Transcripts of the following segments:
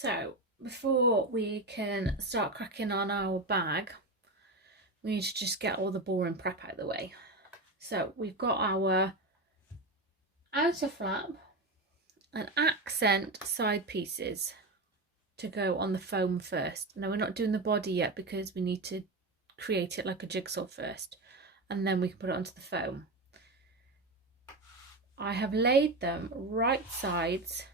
So before we can start cracking on our bag, we need to just get all the boring prep out of the way. So we've got our outer flap and accent side pieces to go on the foam first. Now we're not doing the body yet because we need to create it like a jigsaw first, and then we can put it onto the foam. I have laid them right sides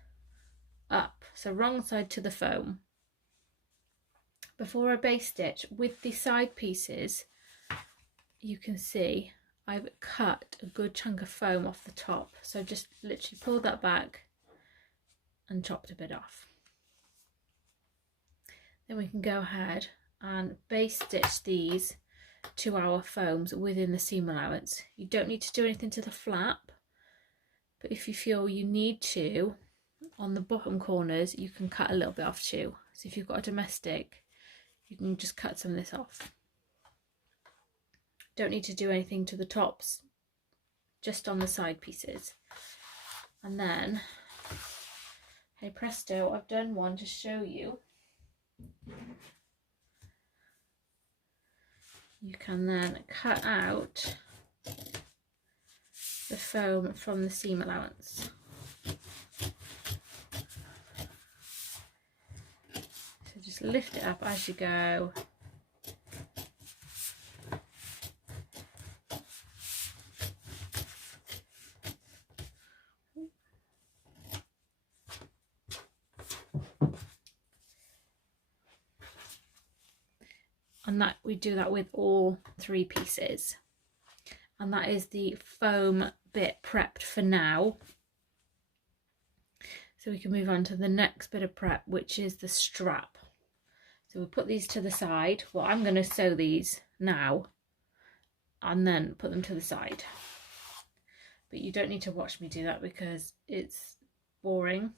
up, so wrong side to the foam. Before I base stitch with the side pieces, you can see I've cut a good chunk of foam off the top, so just literally pulled that back and chopped a bit off. Then we can go ahead and base stitch these to our foams within the seam allowance. You don't need to do anything to the flap, but if you feel you need to, on the bottom corners you can cut a little bit off too. So if you've got a domestic, you can just cut some of this off. Don't need to do anything to the tops, just on the side pieces. And then, hey presto, I've done one to show you. You can then cut out the foam from the seam allowance. So just lift it up as you go. And that we do that with all three pieces. And that is the foam bit prepped for now. So we can move on to the next bit of prep, which is the strap. So we'll put these to the side. Well, I'm going to sew these now and then put them to the side. But you don't need to watch me do that because it's boring.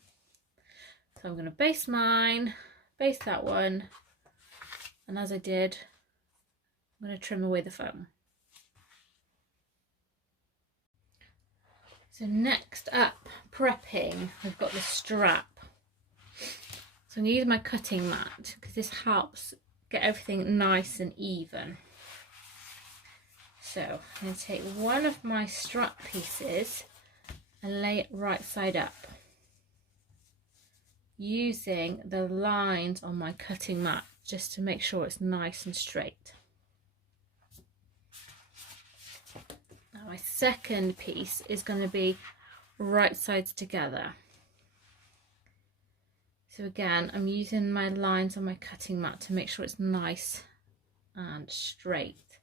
So I'm going to base mine, base that one, and as I did, I'm going to trim away the foam. So next up, prepping, we've got the strap. So I'm going to use my cutting mat because this helps get everything nice and even. So I'm going to take one of my strap pieces and lay it right side up, using the lines on my cutting mat just to make sure it's nice and straight. Now my second piece is going to be right sides together. So again, I'm using my lines on my cutting mat to make sure it's nice and straight.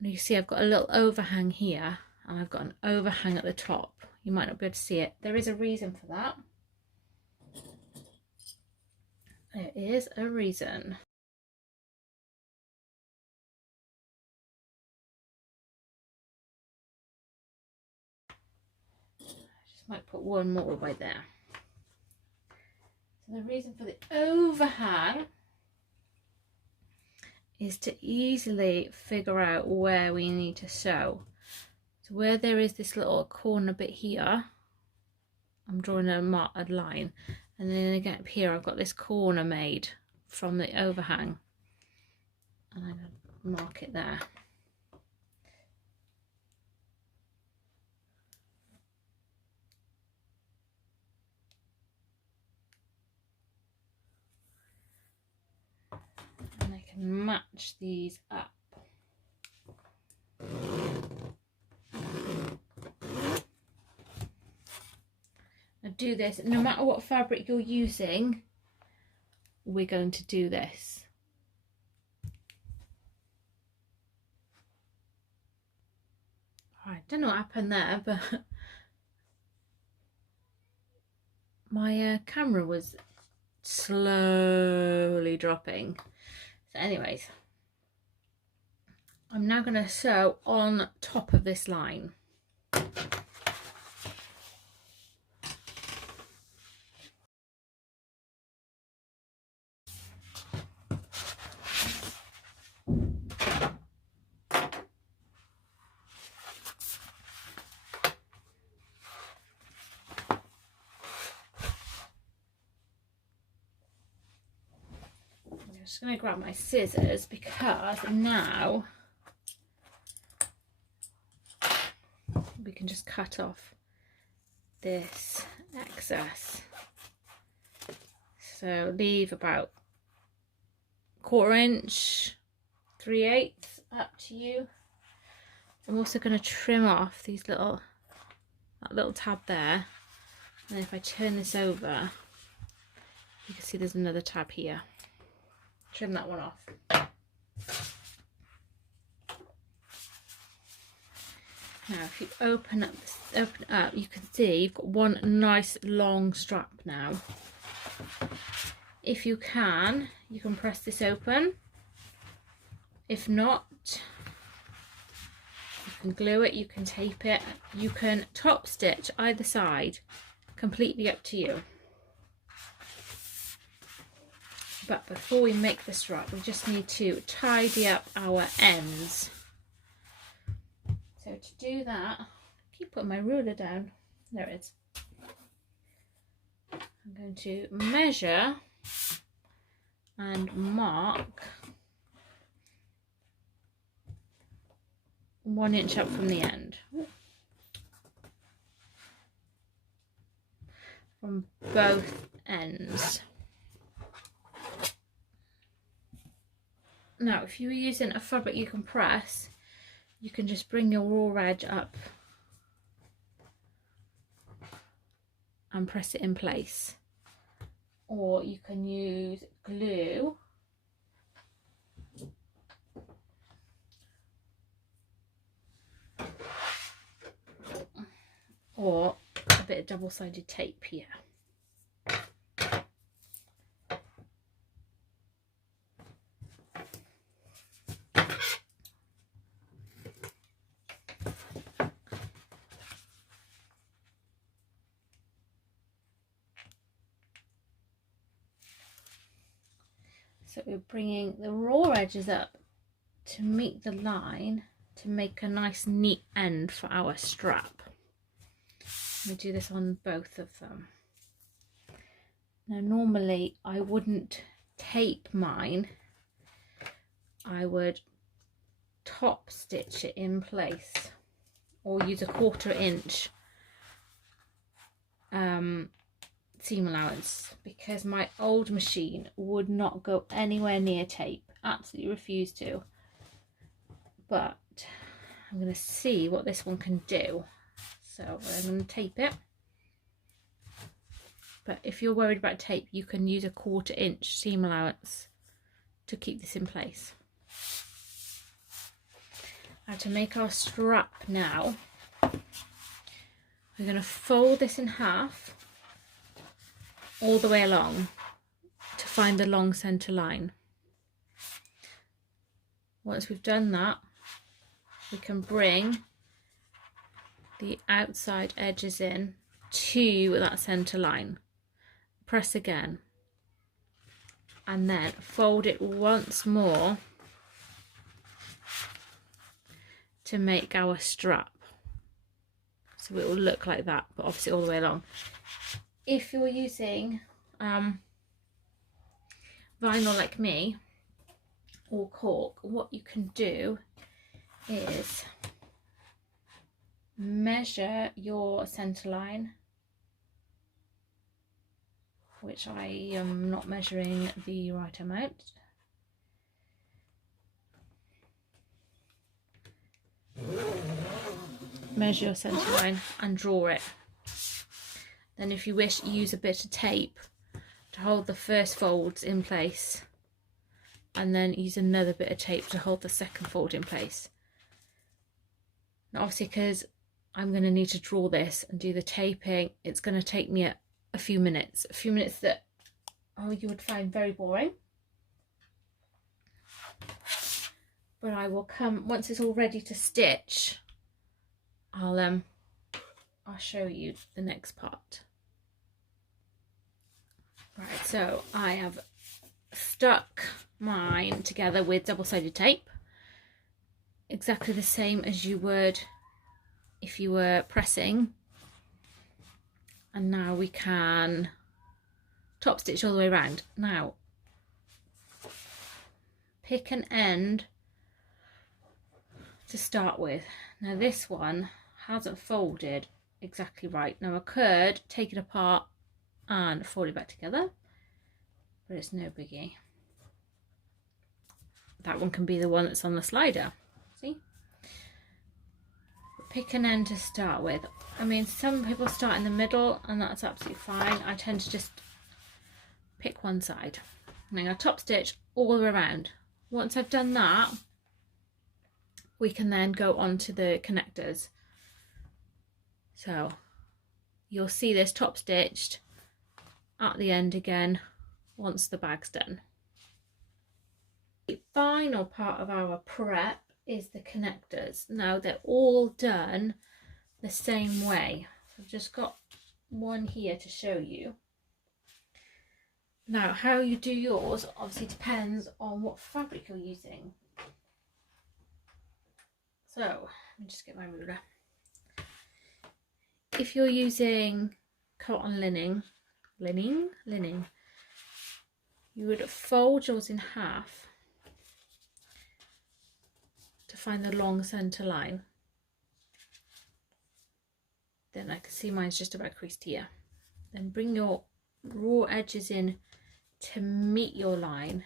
Now you see I've got a little overhang here and I've got an overhang at the top. You might not be able to see it. There is a reason for that. There is a reason. I just might put one more right there. So the reason for the overhang is to easily figure out where we need to sew. So where there is this little corner bit here, I'm drawing a line. And then again up here, I've got this corner made from the overhang. And I'm going to mark it there. And I can match these up. Now do this, no matter what fabric you're using, we're going to do this. I don't know what happened there, but my camera was slowly dropping. So anyways, I'm now going to sew on top of this line. just going to grab my scissors because now we can just cut off this excess. So leave about 1/4 inch, 3/8, up to you. I'm also going to trim off these that little tab there, and if I turn this over, you can see there's another tab here. Trim that one off. Now, if you open it up, you can see you've got one nice long strap now. If you can press this open. If not, you can glue it, you can tape it, you can top stitch either side, completely up to you. But before we make the strap, we just need to tidy up our ends. So to do that, I keep putting my ruler down. There it is. I'm going to measure and mark 1 inch up from the end. From both ends. Now, if you were using a fabric you can press, you can just bring your raw edge up and press it in place. Or you can use glue or a bit of double-sided tape here. So we're bringing the raw edges up to meet the line to make a nice neat end for our strap. We do this on both of them. Now normally I wouldn't tape mine, I would top stitch it in place or use a 1/4 inch seam allowance, because my old machine would not go anywhere near tape, absolutely refused to. But I'm going to see what this one can do, so I'm going to tape it. But if you're worried about tape, you can use a 1/4 inch seam allowance to keep this in place. Now to make our strap now, we're going to fold this in half all the way along to find the long centre line. Once we've done that, we can bring the outside edges in to that centre line. Press again and then fold it once more to make our strap. So it will look like that, but obviously all the way along. If you're using vinyl like me or cork, what you can do is measure your centre line, which I am not measuring the right amount. Measure your centre line and draw it. Then if you wish, use a bit of tape to hold the first folds in place, and then use another bit of tape to hold the second fold in place. Now obviously, because I'm going to need to draw this and do the taping, it's going to take me a few minutes that you would find very boring. But I will come, once it's all ready to stitch, I'll show you the next part. Right, so I have stuck mine together with double-sided tape, exactly the same as you would if you were pressing. And now we can top stitch all the way around. Now, pick an end to start with. Now this one hasn't folded exactly right. Now I could take it apart and fold it back together, but it's no biggie. That one can be the one that's on the slider. See? Pick an end to start with. I mean, some people start in the middle and that's absolutely fine. I tend to just pick one side. And I'm going to top stitch all around. Once I've done that, we can then go on to the connectors. So you'll see this top stitched at the end again once the bag's done. The final part of our prep is the connectors. Now they're all done the same way. I've just got one here to show you. Now how you do yours obviously depends on what fabric you're using. So let me just get my ruler. If you're using cotton linen, you would fold yours in half to find the long center line. Then I can see mine's just about creased here. Then bring your raw edges in to meet your line.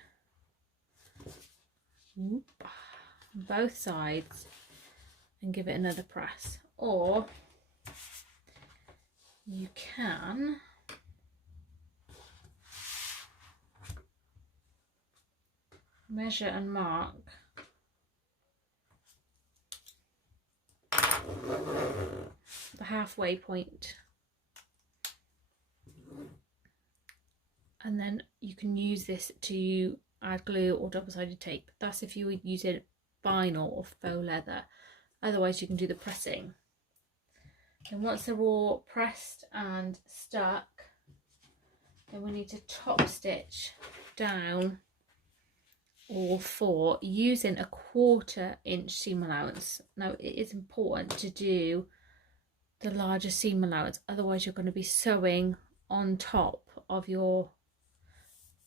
Both sides, and give it another press. Or you can measure and mark the halfway point, and then you can use this to add glue or double-sided tape. That's if you would use it vinyl or faux leather. Otherwise you can do the pressing. And once they're all pressed and stuck, then we need to top stitch down all four using a 1/4 inch seam allowance. Now it is important to do the larger seam allowance, otherwise you're going to be sewing on top of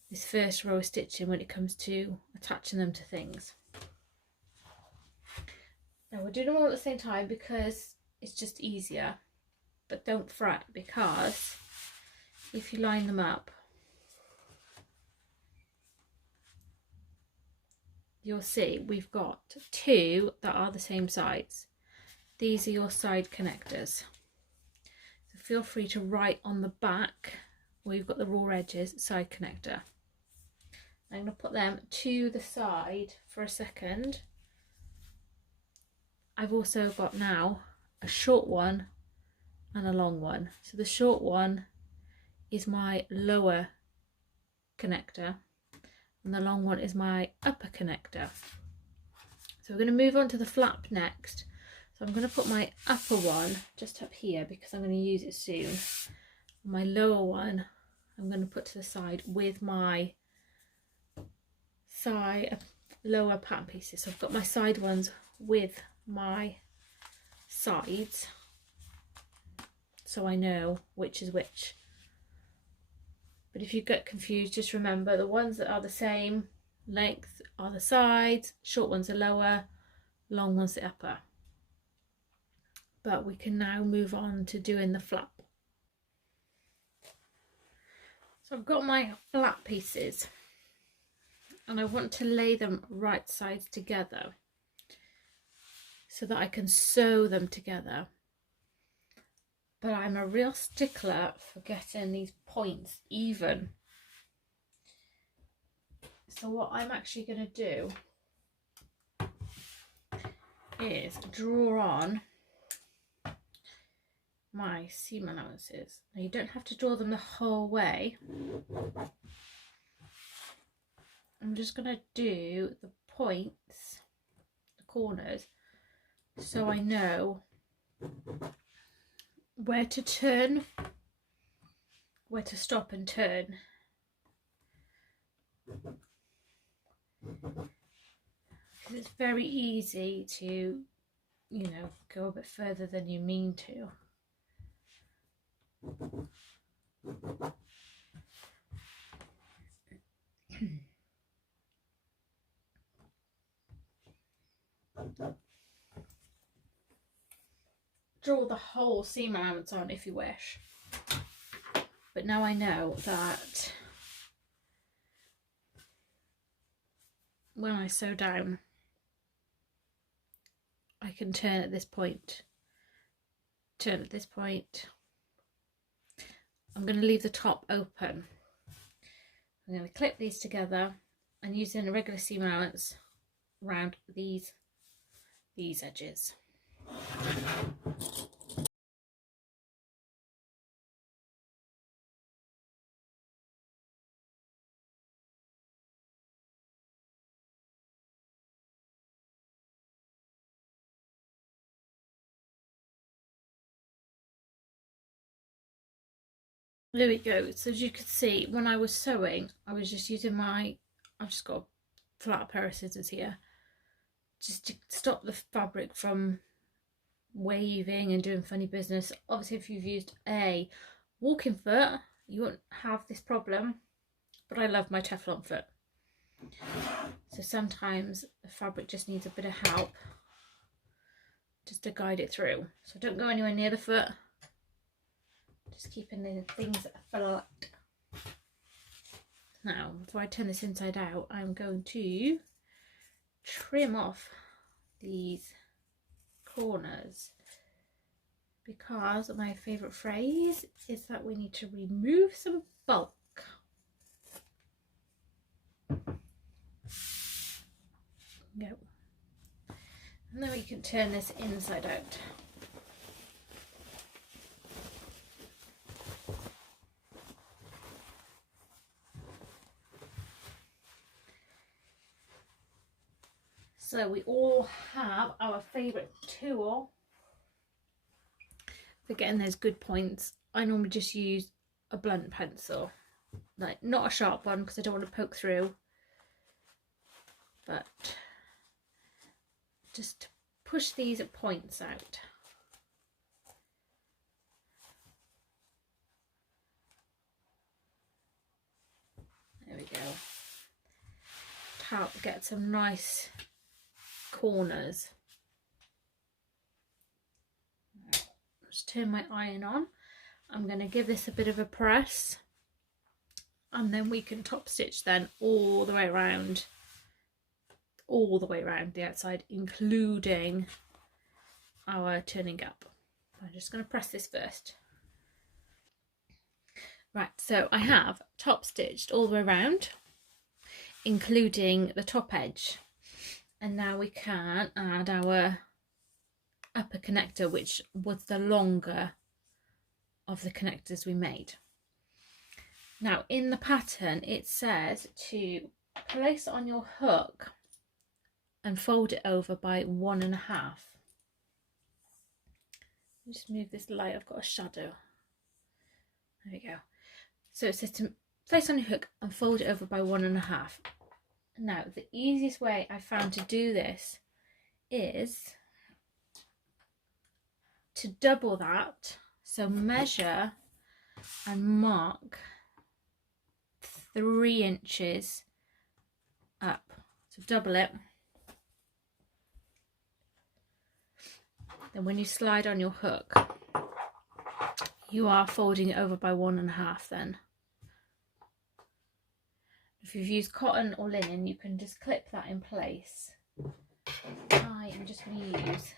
this first row of stitching when it comes to attaching them to things. Now we're doing them all at the same time because it's just easier, but don't fret, because if you line them up, you'll see we've got two that are the same size. These are your side connectors. So feel free to write on the back where you've got the raw edges, side connector. I'm going to put them to the side for a second. I've also got now a short one and a long one. So the short one is my lower connector and the long one is my upper connector. So we're going to move on to the flap next. So I'm going to put my upper one just up here because I'm going to use it soon. My lower one I'm going to put to the side with my lower pattern pieces. So I've got my side ones with my sides, so I know which is which. But if you get confused, just remember the ones that are the same length are the sides, short ones are lower, long ones the upper. But we can now move on to doing the flap. So I've got my flap pieces and I want to lay them right sides together so that I can sew them together. But I'm a real stickler for getting these points even. So what I'm actually going to do is draw on my seam allowances. Now you don't have to draw them the whole way. I'm just going to do the points, the corners, so I know where to turn, where to stop and turn. Because it's very easy to, you know, go a bit further than you mean to. draw the whole seam allowance on if you wish. But now I know that when I sew down, I can turn at this point, turn at this point. I'm going to leave the top open. I'm going to clip these together and using a regular seam allowance around these edges. There we go. So as you can see, when I was sewing, I was just using I've just got a flat pair of scissors here, just to stop the fabric from waving and doing funny business. Obviously, if you've used a walking foot, you won't have this problem, but I love my Teflon foot. So sometimes the fabric just needs a bit of help just to guide it through. So don't go anywhere near the foot. Just keeping the things flat. Now, before I turn this inside out, I'm going to trim off these corners, because my favourite phrase is that we need to remove some bulk. Go. And then we can turn this inside out. So we all have our favourite tool for getting those good points. I normally just use a blunt pencil, like not a sharp one because I don't want to poke through, but just to push these points out. There we go. To help get some nice corners. Just turn my iron on. I'm going to give this a bit of a press, and then we can top stitch then all the way around the outside, including our turning up. I'm just going to press this first. Right, so I have top stitched all the way around, including the top edge. And now we can add our upper connector, which was the longer of the connectors we made. Now in the pattern it says to place on your hook and fold it over by 1.5. Just move this light, I've got a shadow. There we go. So it says to place on your hook and fold it over by 1.5. Now, the easiest way I found to do this is to double that. So measure and mark 3 inches up. So double it. Then when you slide on your hook, you are folding it over by 1.5 then. If you've used cotton or linen, you can just clip that in place. I am just going to use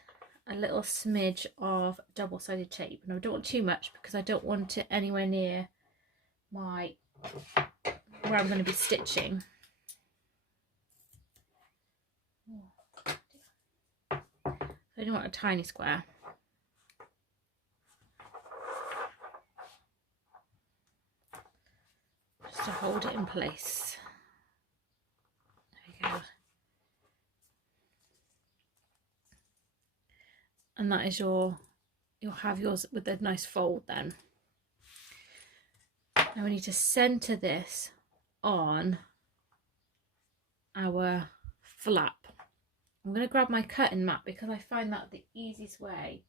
a little smidge of double-sided tape, and I don't want too much because I don't want it anywhere near where I'm going to be stitching. I don't want a tiny square. Just to hold it in place. There we go. And that is you'll have yours with a nice fold then. Now we need to centre this on our flap. I'm going to grab my cutting mat because I find that the easiest way.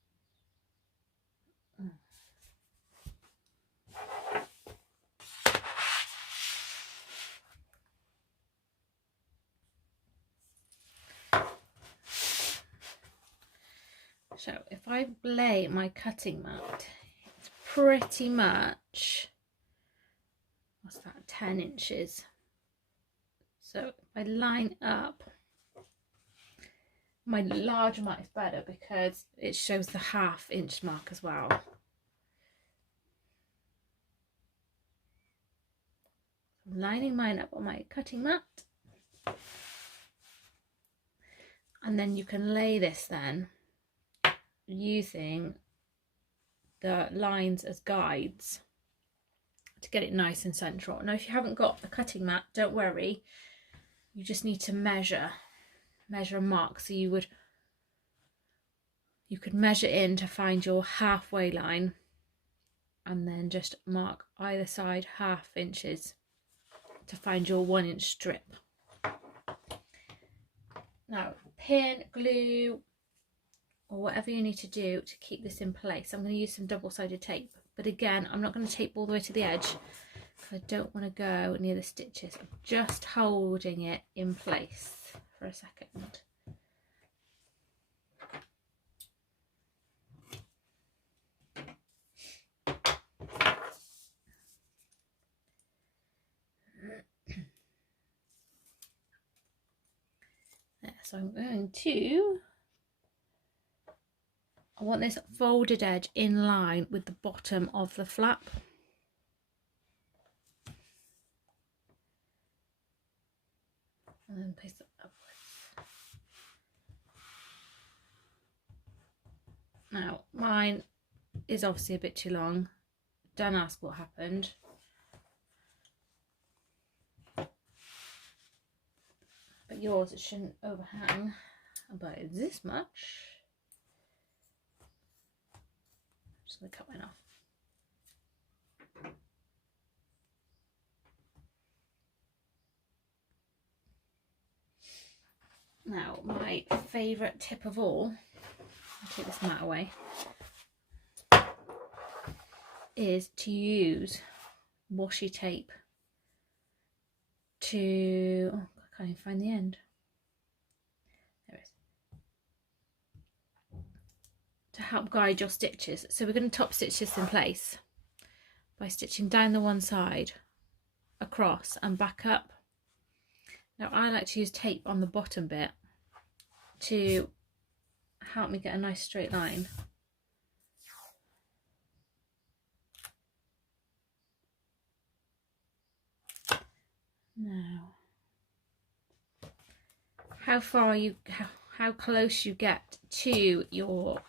So if I lay my cutting mat, it's pretty much, what's that, 10 inches. So if I line up, my large mat is better because it shows the 1/2 inch mark as well. I'm lining mine up on my cutting mat. And then you can lay this then using the lines as guides to get it nice and central. Now if you haven't got a cutting mat, don't worry, you just need to measure and mark. So you could measure in to find your halfway line and then just mark either side 1/2 inches to find your 1 inch strip. Now pin, glue, or whatever you need to do to keep this in place. I'm going to use some double-sided tape, but again I'm not going to tape all the way to the edge because I don't want to go near the stitches. I'm just holding it in place for a second. So I'm going to, I want this folded edge in line with the bottom of the flap. And then place it upwards. Now mine is obviously a bit too long. Don't ask what happened. But yours, it shouldn't overhang about this much. I'm just going to cut mine off. Now, my favourite tip of all, I'll take this mat away, is to use washi tape to, oh, I can't even find the end. There it is. To help guide your stitches. So we're going to top stitch this in place by stitching down the one side, across and back up. Now I like to use tape on the bottom bit to help me get a nice straight line. Now, how close you get to your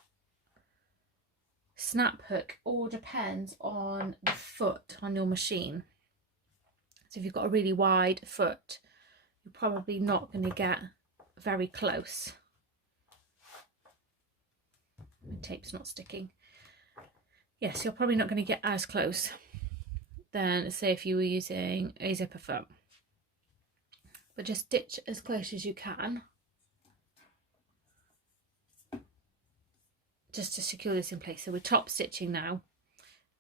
snap hook all depends on the foot on your machine. So if you've got a really wide foot, you're probably not going to get very close. My tape's not sticking. Yes, you're probably not going to get as close than, say, if you were using a zipper foot. But just stitch as close as you can, just to secure this in place. So we're top stitching now.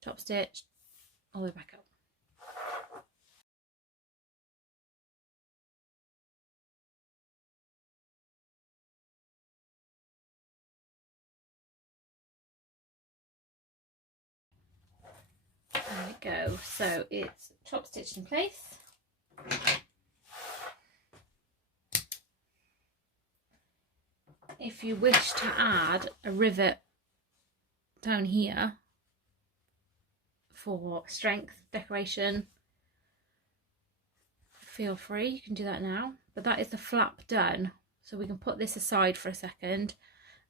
Top stitch, all the way back up. There we go. So it's top stitched in place. If you wish to add a rivet down here for strength, decoration, feel free, you can do that now. But that is the flap done. So we can put this aside for a second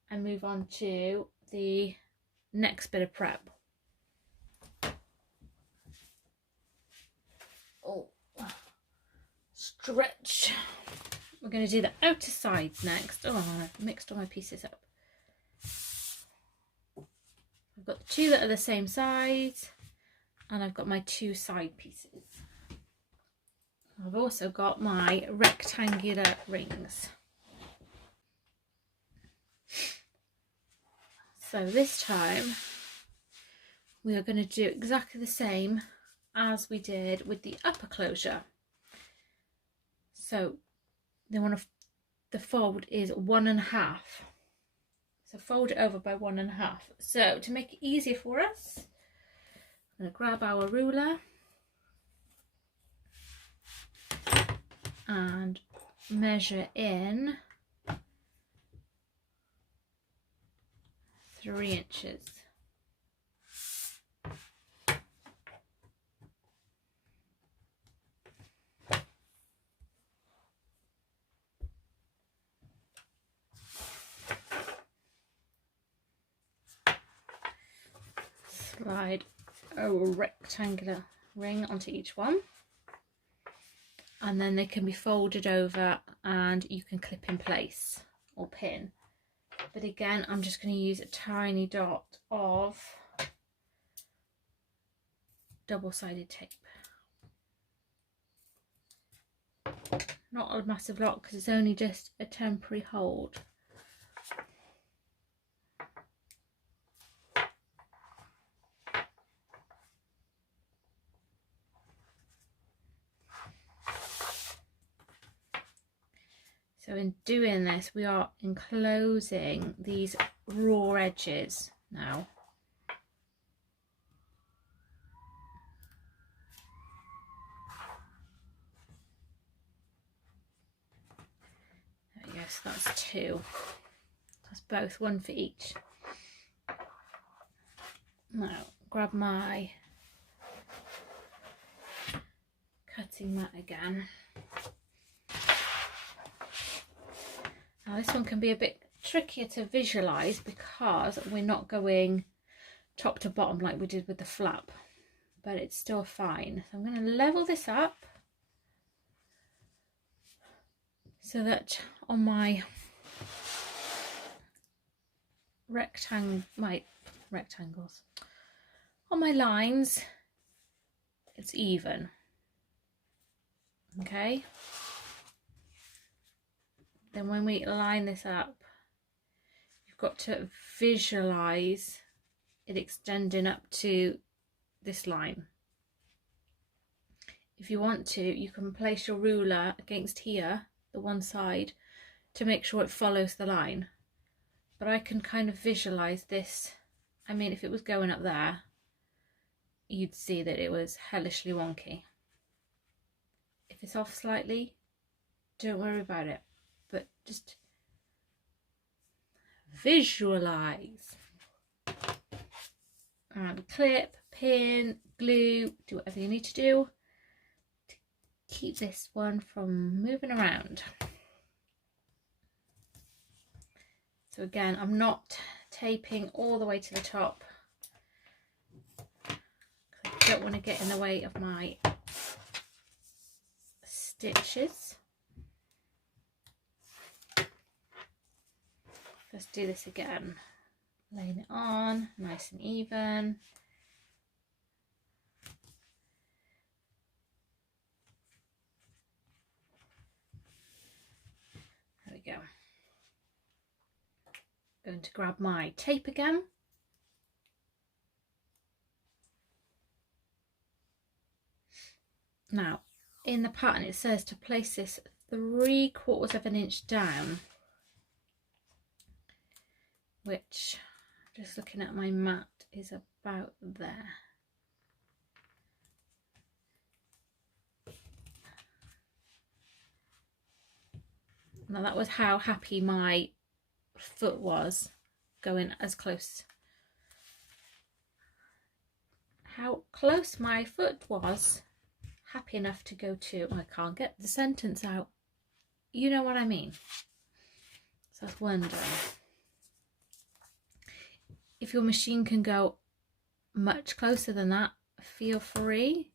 and move on to the next bit of prep. Oh, stretch. We're going to do the outer sides next. Oh, I've mixed all my pieces up. I've got the two that are the same size, and I've got my two side pieces. I've also got my rectangular rings. So this time we are going to do exactly the same as we did with the upper closure. So the fold is 1.5. So fold it over by 1.5. So to make it easier for us, I'm going to grab our ruler and measure in 3 inches. Slide a rectangular ring onto each one, and then they can be folded over and you can clip in place or pin. But again, I'm just going to use a tiny dot of double-sided tape. Not a massive lot because it's only just a temporary hold. So in doing this, we are enclosing these raw edges now. There we go, so that's 2. That's both, 1 for each. Now, grab my cutting mat again. Now this one can be a bit trickier to visualise because we're not going top to bottom like we did with the flap, but it's still fine. So I'm going to level this up so that on my rectangles, on my lines, it's even. Okay. Then when we line this up, you've got to visualize it extending up to this line. If you want to, you can place your ruler against here, the one side, to make sure it follows the line. But I can kind of visualize this. I mean, if it was going up there, you'd see that it was hellishly wonky. If it's off slightly, don't worry about it, but just visualize. And clip, pin, glue, do whatever you need to do to keep this one from moving around. So again, I'm not taping all the way to the top. I don't want to get in the way of my stitches. Let's do this again. Laying it on nice and even. There we go. Going to grab my tape again. Now, in the pattern it says to place this 3/4 of an inch down, which, just looking at my mat, is about there. Now that was how happy my foot was, going as close. How close my foot was, happy enough to go to, I can't get the sentence out. You know what I mean? So I was wondering. If your machine can go much closer than that, feel free.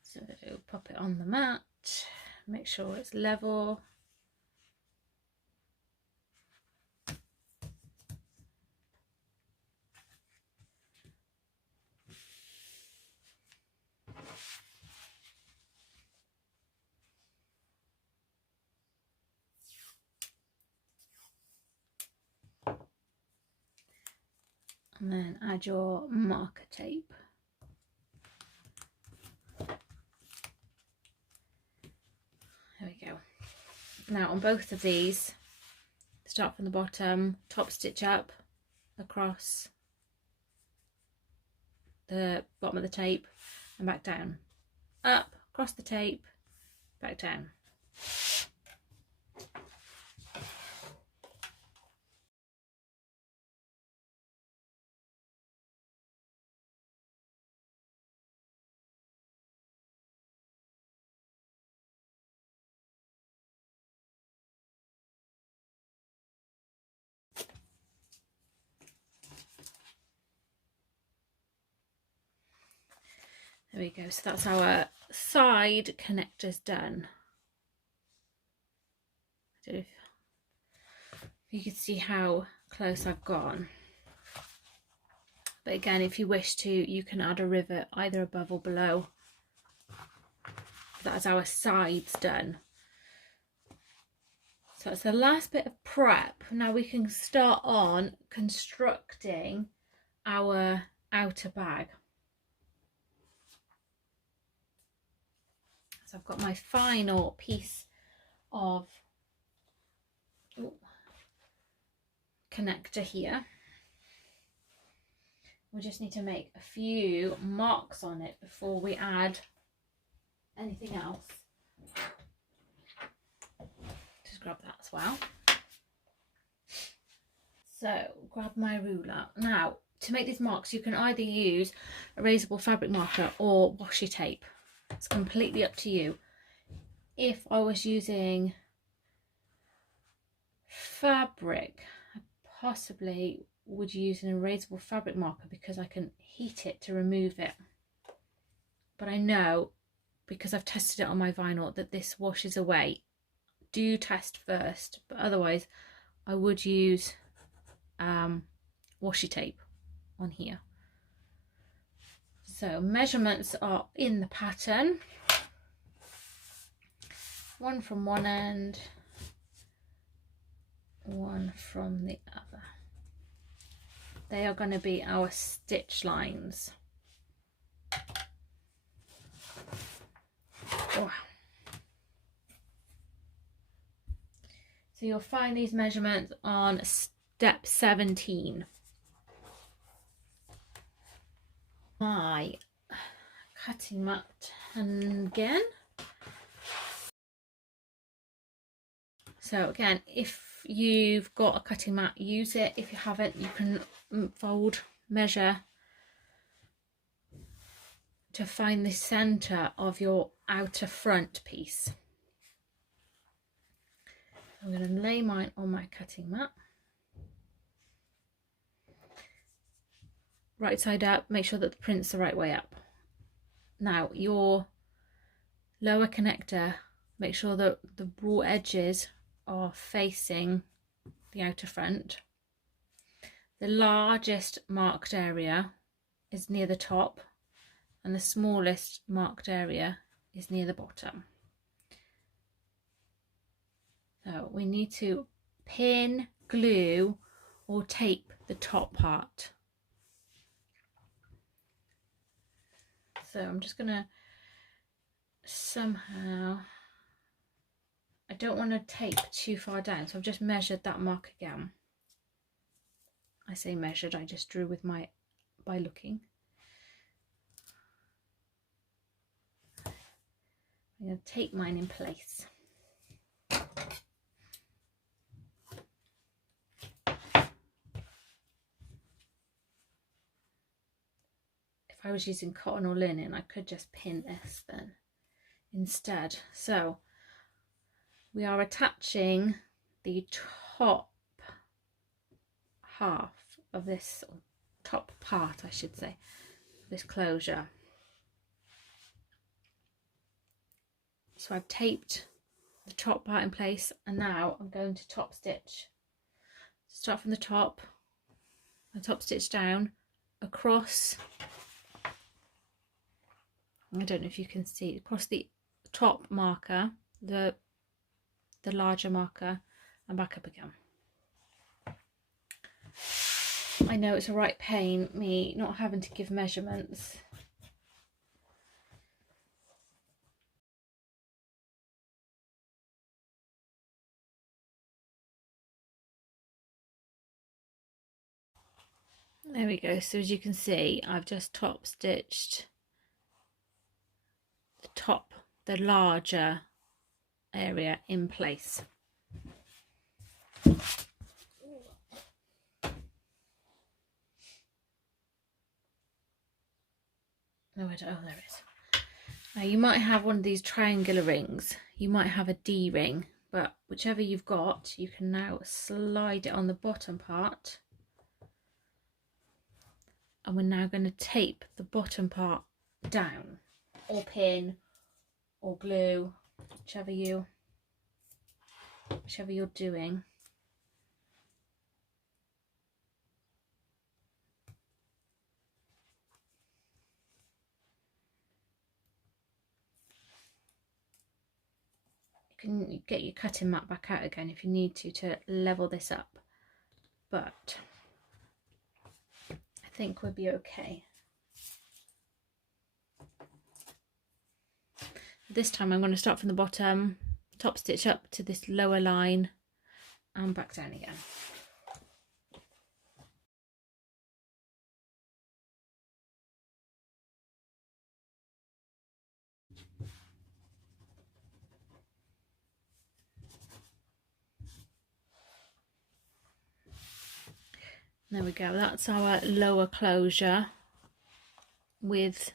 So pop it on the mat, make sure it's level. And then add your marker tape. There we go. Now on both of these, start from the bottom, top stitch up across the bottom of the tape and back down. Up, across the tape, back down. There we go, so that's our side connectors done. I don't know if you can see how close I've gone. But again, if you wish to, you can add a rivet either above or below. That's our sides done. So that's the last bit of prep. Now we can start on constructing our outer bag. So I've got my final piece of connector here. We just need to make a few marks on it before we add anything else. Just grab that as well. So grab my ruler. Now to make these marks, you can either use a erasable fabric marker or washi tape. It's completely up to you. If I was using fabric, I possibly would use an erasable fabric marker because I can heat it to remove it. But I know, because I've tested it on my vinyl, that this washes away. Do test first, but otherwise I would use washi tape on here. So measurements are in the pattern. One from one end, one from the other. They are going to be our stitch lines. Oh. So you'll find these measurements on step 17. My cutting mat again. So again, if you've got a cutting mat, use it. If you haven't, you can fold, measure to find the center of your outer front piece. I'm going to lay mine on my cutting mat. Right side up, make sure that the print's the right way up. Now your lower connector, make sure that the raw edges are facing the outer front. The largest marked area is near the top and the smallest marked area is near the bottom. So we need to pin, glue or tape the top part. So I'm just going to somehow, I don't want to tape too far down, so I've just measured that mark again. I say measured, I just drew with my, by looking. I'm going to tape mine in place. If I was using cotton or linen, I could just pin this then instead. So we are attaching the top half of this, or top part I should say, this closure. So I've taped the top part in place and now I'm going to top stitch. Start from the top stitch down across, I don't know if you can see, across the top marker, the larger marker, and back up again. I know it's a right pain, me not having to give measurements. There we go. So as you can see, I've just top stitched the top, the larger area in place. No, I don't. Oh, there it is. Now you might have one of these triangular rings. You might have a D ring, but whichever you've got, you can now slide it on the bottom part. And we're now going to tape the bottom part down, or pin, or glue, whichever you're doing. You can get your cutting mat back out again if you need to level this up, but I think we'll be okay. This time I'm going to start from the bottom, top stitch up to this lower line and back down again. There we go, that's our lower closure with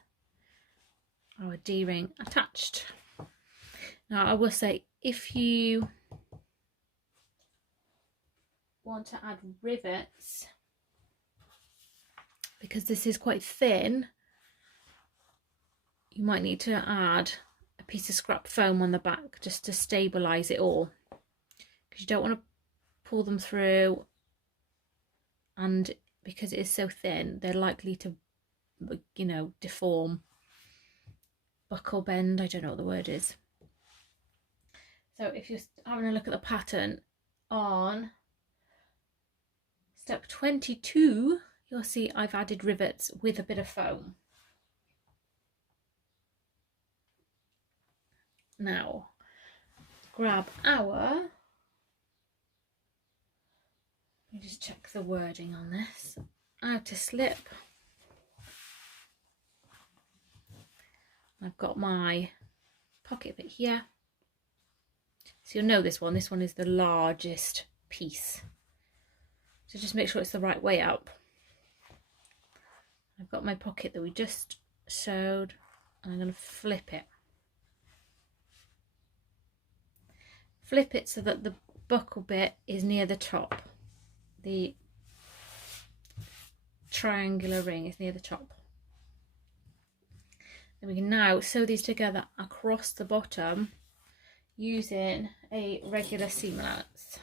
our D-ring attached. Now I will say, if you want to add rivets, because this is quite thin, you might need to add a piece of scrap foam on the back just to stabilize it all, because you don't want to pull them through, and because it is so thin they're likely to, you know, deform, buckle, bend, I don't know what the word is. So if you're having a look at the pattern on step 22, you'll see I've added rivets with a bit of foam. Now grab our, let me just check the wording on this, outer slip. I've got my pocket bit here. So you'll know this one is the largest piece. So just make sure it's the right way up. I've got my pocket that we just sewed, and I'm going to flip it. Flip it so that the buckle bit is near the top. The triangular ring is near the top. Then we can now sew these together across the bottom using a regular seam allowance.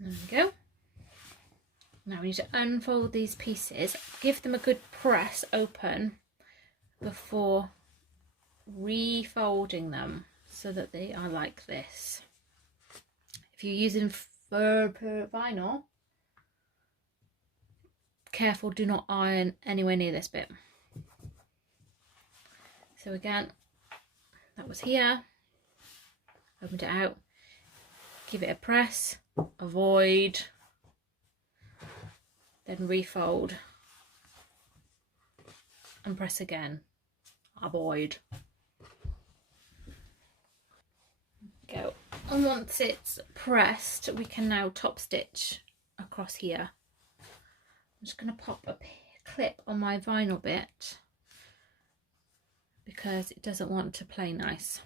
There we go. Now we need to unfold these pieces, give them a good press open before refolding them so that they are like this. If you're using fur vinyl, careful, do not iron anywhere near this bit. So again, that was here, opened it out, give it a press, avoid, then refold and press again, avoid. Go. And once it's pressed, we can now top stitch across here. I'm just going to pop a clip on my vinyl bit because it doesn't want to play nice.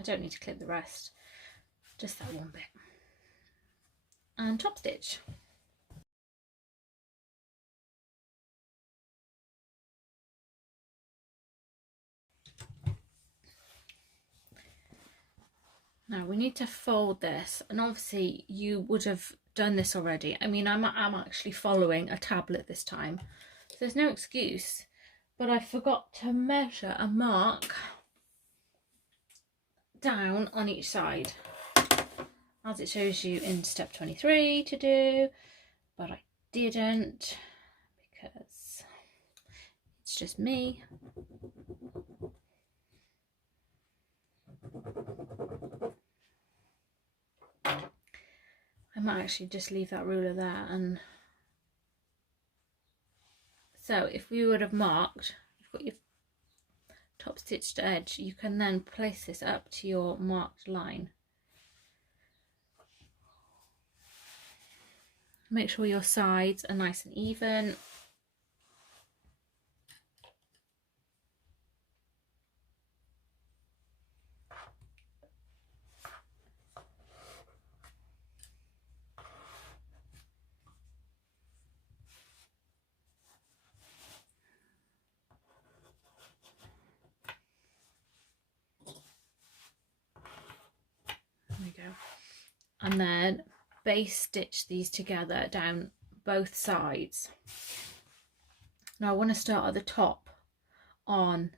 I don't need to clip the rest, just that one bit. And top stitch. Now we need to fold this, and obviously you would have done this already. I mean, I'm actually following a tablet this time, so there's no excuse, but I forgot to measure and mark down on each side, as it shows you in step 23 to do, but I didn't because it's just me. I might actually just leave that ruler there. And so if we would have marked, you've got your top stitched edge, you can then place this up to your marked line. Make sure your sides are nice and even. There we go. And then base stitch these together down both sides. Now I want to start at the top on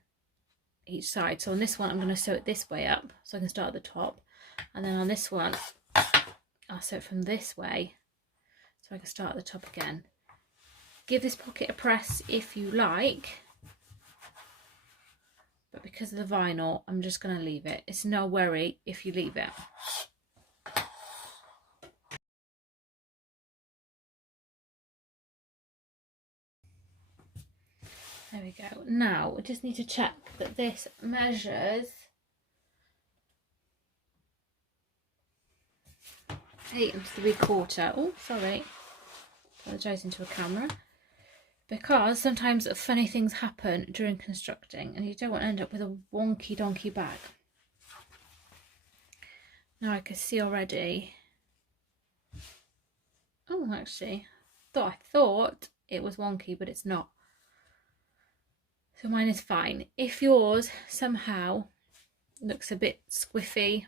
each side. So on this one I'm going to sew it this way up so I can start at the top, and then on this one I'll sew it from this way so I can start at the top again. Give this pocket a press if you like, but because of the vinyl I'm just going to leave it. It's no worry if you leave it. There we go. Now we just need to check that this measures 8 3/4. Oh, sorry. Apologising to a camera. Because sometimes funny things happen during constructing and you don't want to end up with a wonky donkey bag. Now I can see already. Oh, actually, I thought it was wonky, but it's not. So mine is fine. If yours somehow looks a bit squiffy,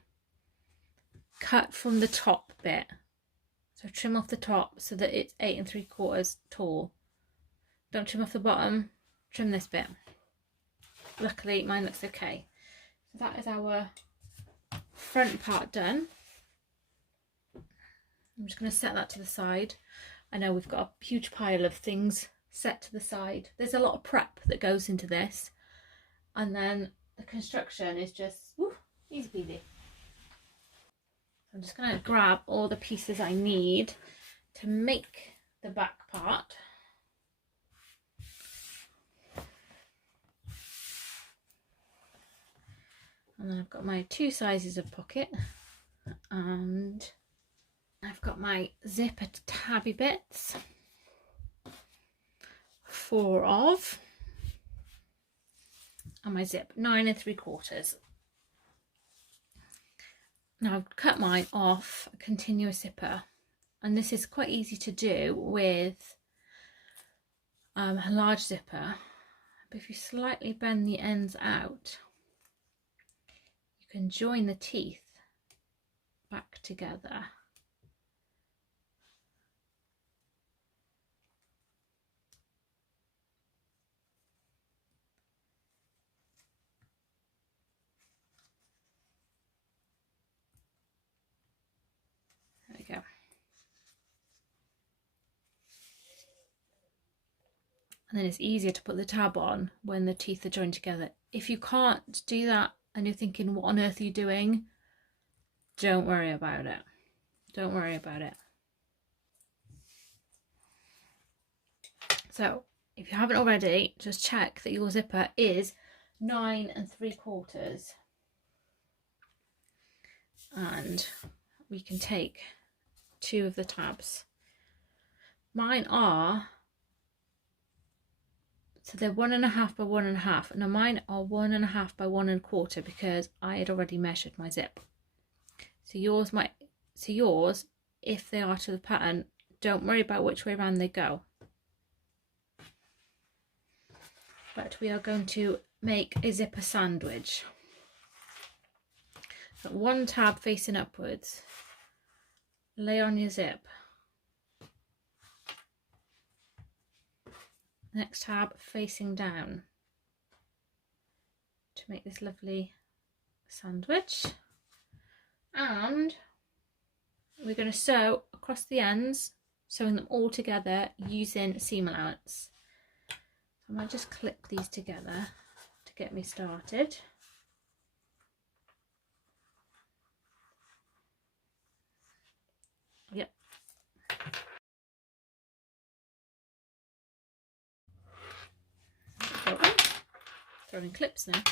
cut from the top bit. So trim off the top so that it's 8 3/4 tall. Don't trim off the bottom, trim this bit. Luckily mine looks okay. So that is our front part done. I'm just going to set that to the side. I know we've got a huge pile of things set to the side. There's a lot of prep that goes into this, and then the construction is just easy peasy. I'm just going to grab all the pieces I need to make the back part. And then I've got my 2 sizes of pocket, and I've got my zipper tabby bits, 4 of, and my zip 9 3/4. Now I've cut mine off a continuous zipper, and this is quite easy to do with a large zipper, but if you slightly bend the ends out, you can join the teeth back together. There we go. And then it's easier to put the tab on when the teeth are joined together. If you can't do that and you're thinking, what on earth are you doing? Don't worry about it. Don't worry about it. So if you haven't already, just check that your zipper is 9 3/4. And we can take 2 of the tabs. Mine are, so they're 1.5 by 1.5. Now mine are 1.5 by 1.25 because I had already measured my zip. So yours if they are to the pattern, don't worry about which way around they go. But we are going to make a zipper sandwich. Got one tab facing upwards. Lay on your zip. Next tab facing down to make this lovely sandwich. And we're going to sew across the ends, sewing them all together using seam allowance. I might just clip these together to get me started. Yep. Throwing clips now.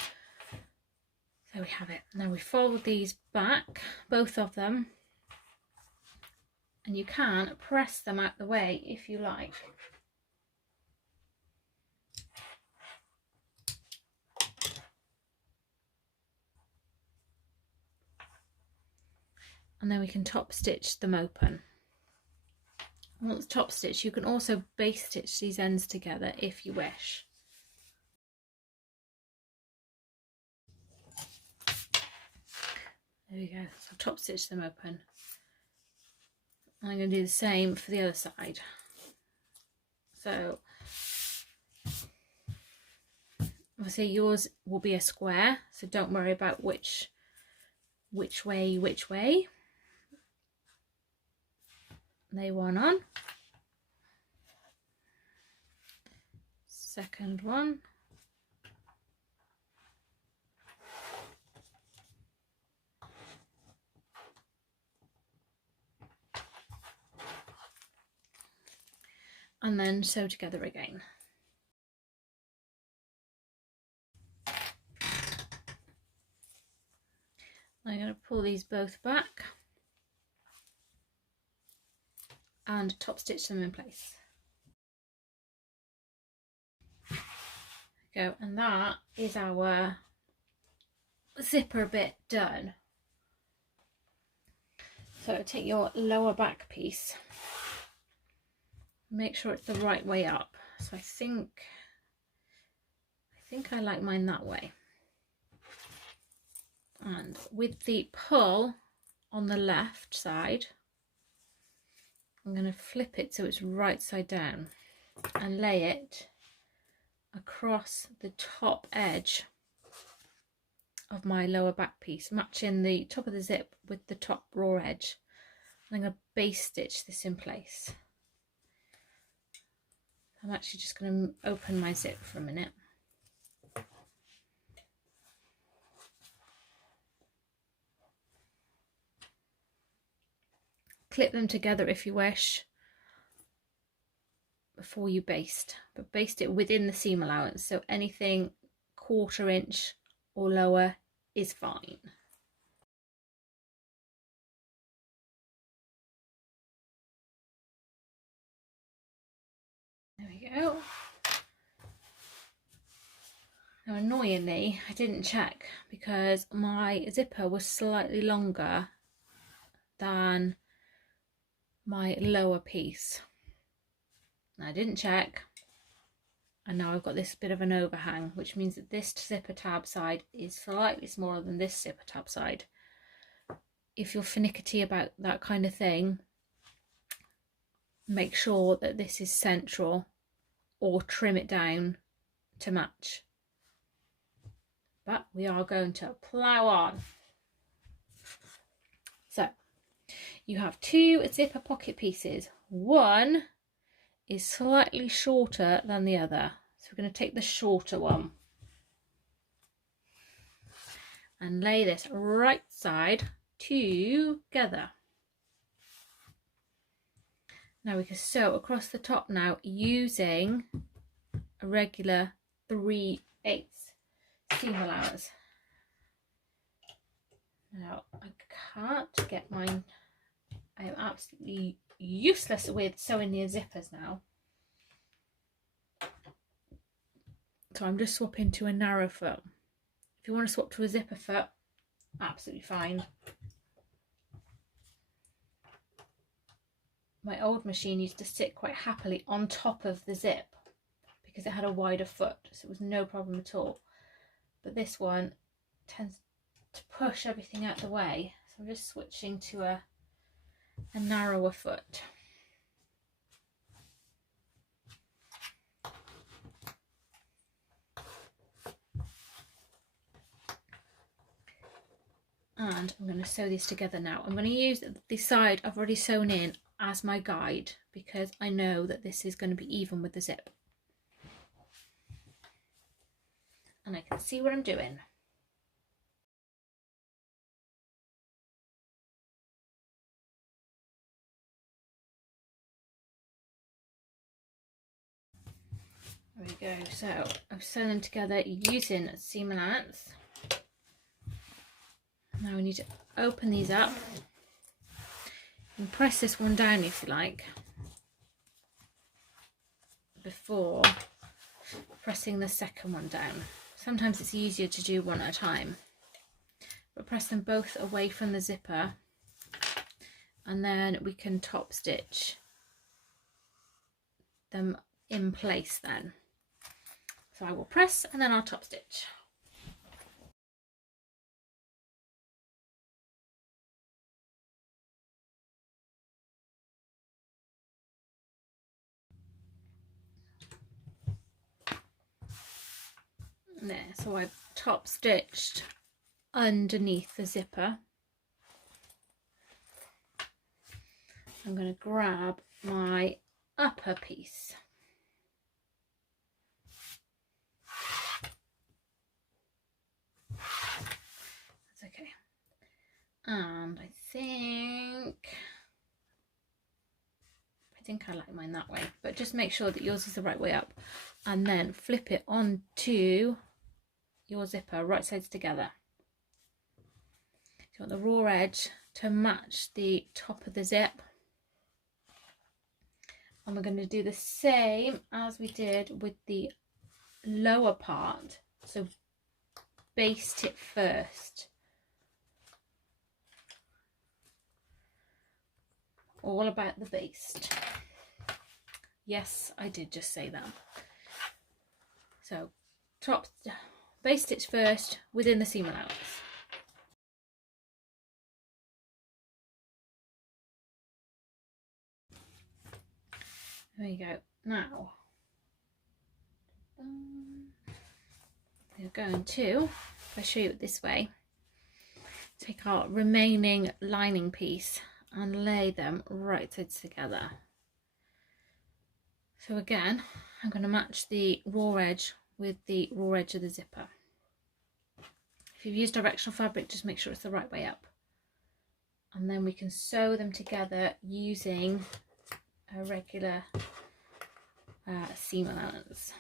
There we have it. Now we fold these back, both of them, and you can press them out the way if you like. And then we can top stitch them open. Once top stitch, you can also base stitch these ends together if you wish. There we go, so I've top stitched them open. And I'm going to do the same for the other side. So obviously yours will be a square, so don't worry about which way. Lay one on. Second one. And then sew together again. I'm going to pull these both back and top stitch them in place. There we go, and that is our zipper bit done. So take your lower back piece, make sure it's the right way up. So I think I like mine that way. And with the pull on the left side, I'm going to flip it so it's right side down and lay it across the top edge of my lower back piece, matching the top of the zip with the top raw edge. I'm going to base stitch this in place. I'm actually just going to open my zip for a minute. Clip them together if you wish before you baste, but baste it within the seam allowance, so anything 1/4 inch or lower is fine. There we go. Now annoyingly I didn't check because my zipper was slightly longer than my lower piece. I didn't check, and now I've got this bit of an overhang, which means that this zipper tab side is slightly smaller than this zipper tab side. If you're finicky about that kind of thing, make sure that this is central or trim it down to match. But we are going to plough on. So you have 2 zipper pocket pieces. One is slightly shorter than the other, so we're going to take the shorter one and lay this right side together. Now we can sew across the top now using a regular 3/8 seam allowance. Now I can't get mine. I am absolutely useless with sewing near zippers now. So I'm just swapping to a narrow foot. If you want to swap to a zipper foot, absolutely fine. My old machine used to sit quite happily on top of the zip because it had a wider foot, so it was no problem at all. But this one tends to push everything out the way. So I'm just switching to a narrower foot. And I'm going to sew these together now. I'm going to use the side I've already sewn in as my guide because I know that this is going to be even with the zip. And I can see what I'm doing. There we go. So I've sewn them together using seam allowance. Now we need to open these up and press this one down if you like before pressing the second one down. Sometimes it's easier to do one at a time, but press them both away from the zipper and then we can top stitch them in place then. So I will press and then I'll top stitch. There, so I've top stitched underneath the zipper. I'm going to grab my upper piece. That's okay. And I think I like mine that way, but just make sure that yours is the right way up and then flip it onto your zipper, right sides together. You want the raw edge to match the top of the zip. And we're going to do the same as we did with the lower part. So baste it first. All about the baste. Yes, I did just say that. So baste stitch first within the seam allowance. There you go. Now we're going to, if I show you it this way, take our remaining lining piece and lay them right sides together. So again, I'm going to match the raw edge with the raw edge of the zipper. If you've used directional fabric, just make sure it's the right way up. And then we can sew them together using a regular seam allowance.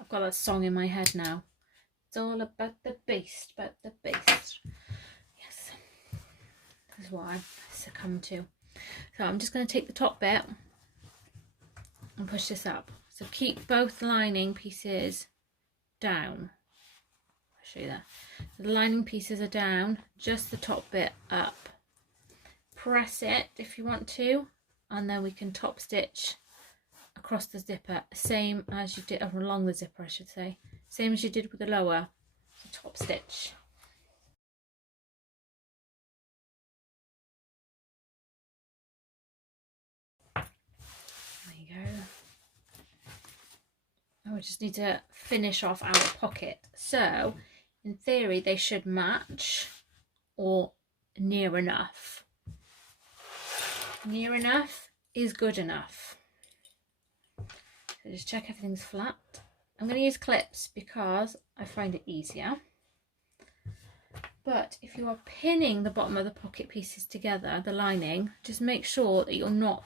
I've got that song in my head now. It's all about the baste, about the baste. Yes, this is what I've succumbed to. So I'm just going to take the top bit and push this up. So keep both lining pieces down. I'll show you that. So the lining pieces are down, just the top bit up. Press it if you want to, and then we can top stitch across the zipper, same as you did, along the zipper I should say, same as you did with the lower, so top stitch. There you go. Now we just need to finish off our pocket. So in theory they should match or near enough. Near enough is good enough. So just check everything's flat. I'm going to use clips because I find it easier. But if you are pinning the bottom of the pocket pieces together, the lining, just make sure that you're not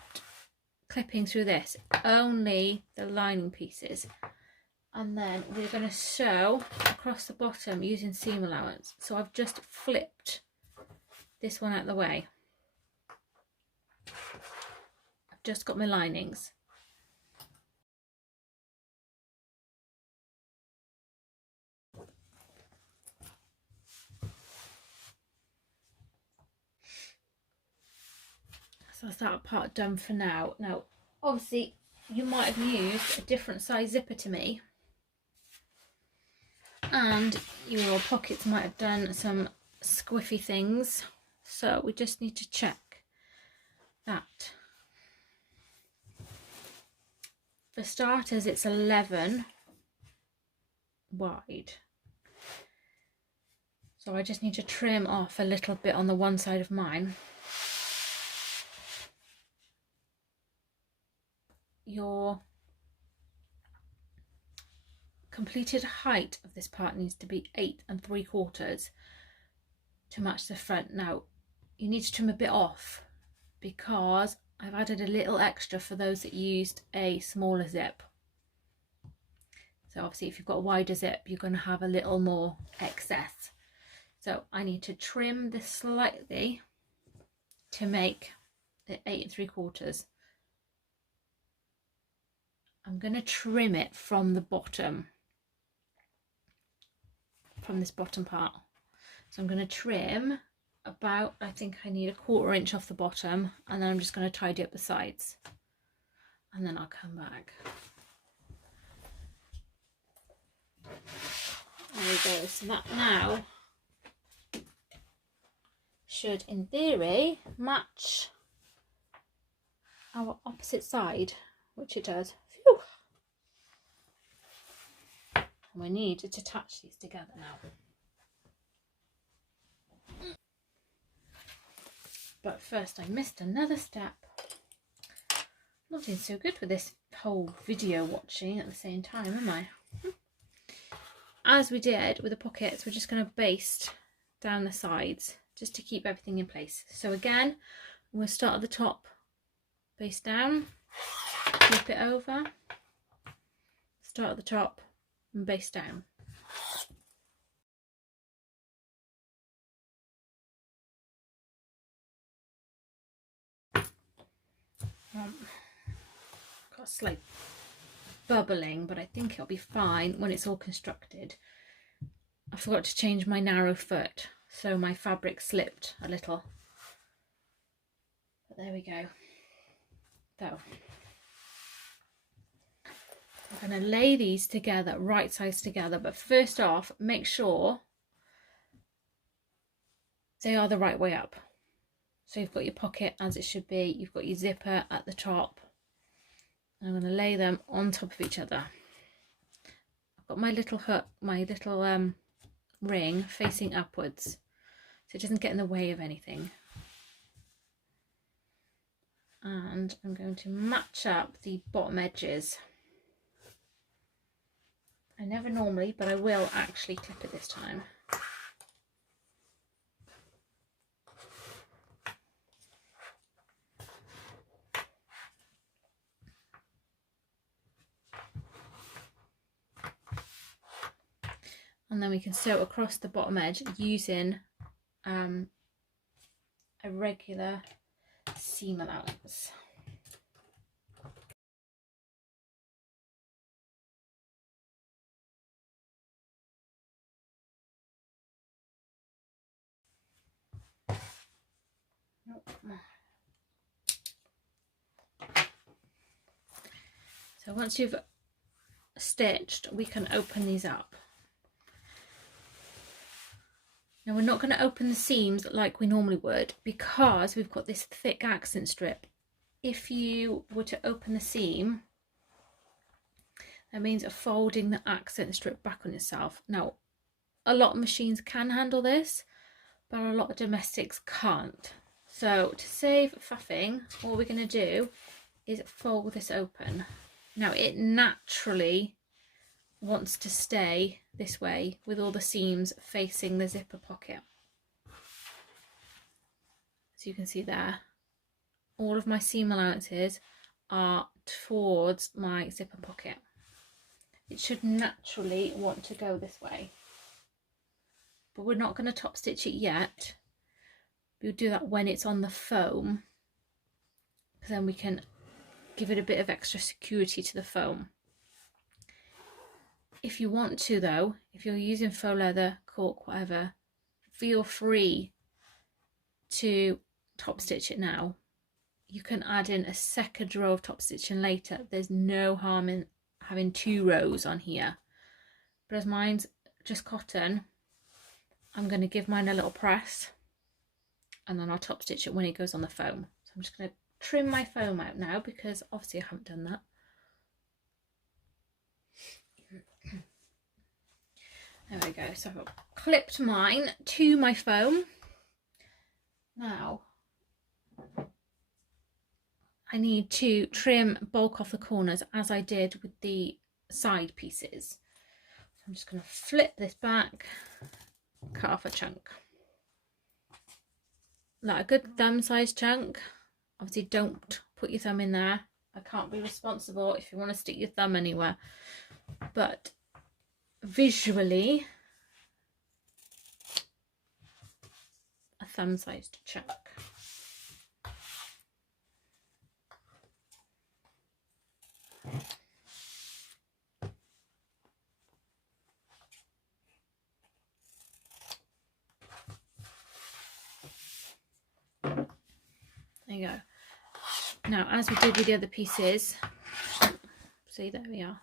clipping through this, only the lining pieces. And then we're going to sew across the bottom using seam allowance. So I've just flipped this one out of the way. I've just got my linings. that's that part done for now. Now, obviously, you might have used a different size zipper to me, and your pockets might have done some squiffy things, so we just need to check that. For starters, it's 11 wide, so I just need to trim off a little bit on the one side of mine. Your completed height of this part needs to be 8 3/4 to match the front. Now you need to trim a bit off because I've added a little extra for those that used a smaller zip. So obviously if you've got a wider zip, you're going to have a little more excess. So I need to trim this slightly to make the 8 3/4. I'm going to trim it from the bottom, from this bottom part. So I'm going to trim about, I think I need 1/4 inch off the bottom, and then I'm just going to tidy up the sides, and then I'll come back. There we go. So that now should, in theory, match our opposite side, which it does. Phew. And we need to attach these together now. But first, I missed another step. Not doing so good with this whole video watching at the same time, am I? As we did with the pockets, we're just going to baste down the sides just to keep everything in place. So again, we'll start at the top, baste down, flip it over, start at the top and baste down. Got a slight bubbling, but I think it'll be fine when it's all constructed. I forgot to change my narrow foot, so my fabric slipped a little. But there we go. So I'm going to lay these together, right sides together, but first off, make sure they are the right way up. So you've got your pocket as it should be, you've got your zipper at the top. I'm going to lay them on top of each other. I've got my little hook, my little ring facing upwards, so it doesn't get in the way of anything. And I'm going to match up the bottom edges. I never normally, but I will actually clip it this time. And then we can sew across the bottom edge using a regular seam allowance. So once you've stitched, we can open these up. Now we're not going to open the seams like we normally would because we've got this thick accent strip. If you were to open the seam, that means folding the accent strip back on itself. Now, a lot of machines can handle this, but a lot of domestics can't. So to save faffing, all we're going to do is fold this open. Now it naturally wants to stay this way with all the seams facing the zipper pocket. So you can see there, all of my seam allowances are towards my zipper pocket. It should naturally want to go this way, but we're not going to top stitch it yet. We'll do that when it's on the foam, because then we can give it a bit of extra security to the foam. If you want to though, if you're using faux leather, cork, whatever, feel free to top stitch it now. you can add in a second row of top stitching later. There's no harm in having 2 rows on here. But as mine's just cotton, I'm going to give mine a little press and then I'll top stitch it when it goes on the foam. So I'm just going to trim my foam out now because obviously I haven't done that. There we go. So I've clipped mine to my foam. Now I need to trim bulk off the corners as I did with the side pieces. So I'm just going to flip this back, cut off a chunk. Like a good thumb size chunk. Obviously don't put your thumb in there. I can't be responsible if you want to stick your thumb anywhere. But visually, a thumb sized chunk. There you go. Now, as we did with the other pieces, see, there we are.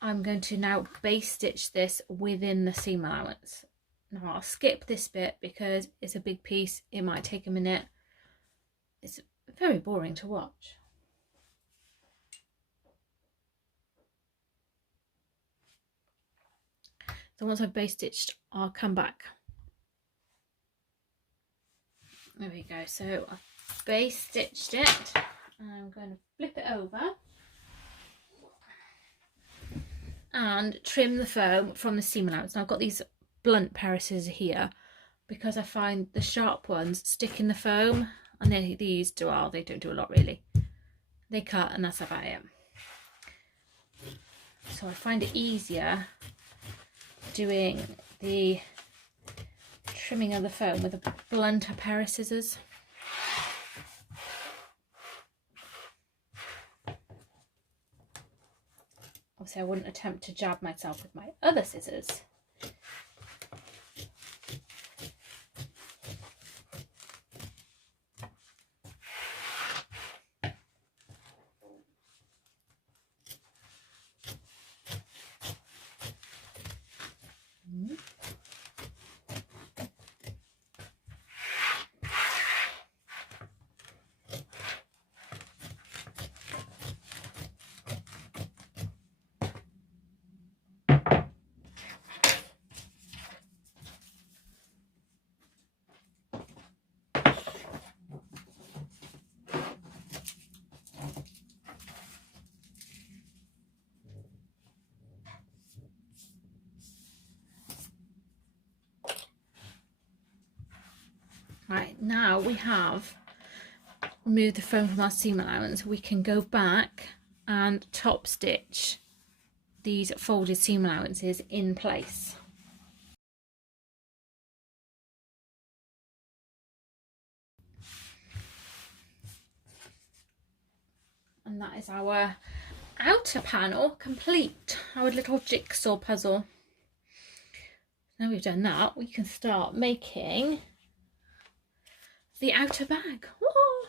I'm going to now base stitch this within the seam allowance. Now I'll skip this bit because it's a big piece. It might take a minute. It's very boring to watch. So once I've base stitched, I'll come back. There we go. So I've base stitched it. I'm going to flip it over and trim the foam from the seam allowance. Now I've got these blunt pair of scissors here because I find the sharp ones stick in the foam, and these do all, they don't do a lot really. They cut and that's about it. So I find it easier doing the trimming of the foam with a blunter pair of scissors. Obviously I wouldn't attempt to jab myself with my other scissors. Right, now we have removed the foam from our seam allowance, we can go back and top stitch these folded seam allowances in place. And that is our outer panel complete, our little jigsaw puzzle. Now we've done that, we can start making the outer bag. Whoa!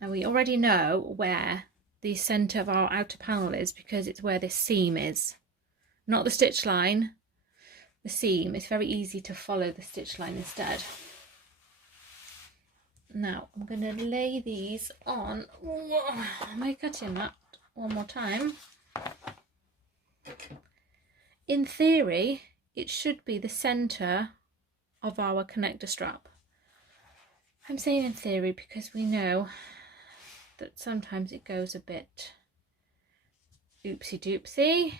Now we already know where the centre of our outer panel is because it's where this seam is. Not the stitch line, the seam. It's very easy to follow the stitch line instead. Now I'm going to lay these on. Whoa, am I cutting that one more time? In theory, it should be the centre of our connector strap. I'm saying in theory because we know that sometimes it goes a bit oopsie doopsie.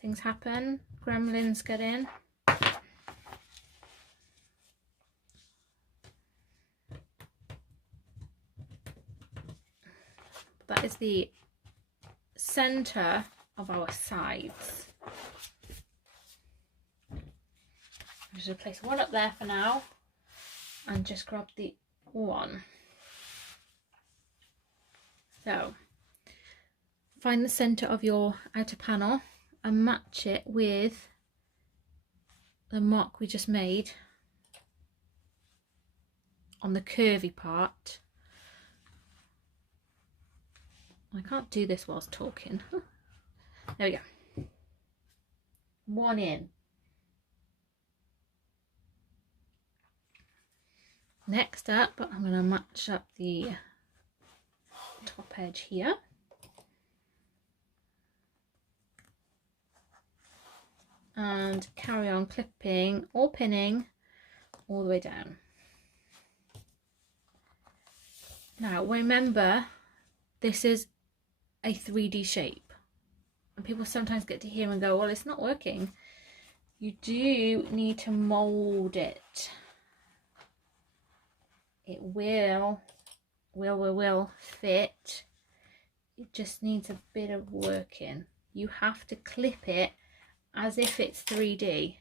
Things happen, gremlins get in. That is the centre of our sides. I'm just going to place one up there for now and just grab the one. So find the centre of your outer panel and match it with the mark we just made on the curvy part. I can't do this whilst talking. There we go. One in. Next up, I'm going to match up the top edge here. And carry on clipping or pinning all the way down. Now remember, this is a 3D shape, and people sometimes get to hear and go, well, it's not working. You do need to mold it. It will fit. It just needs a bit of working. You have to clip it as if it's 3D.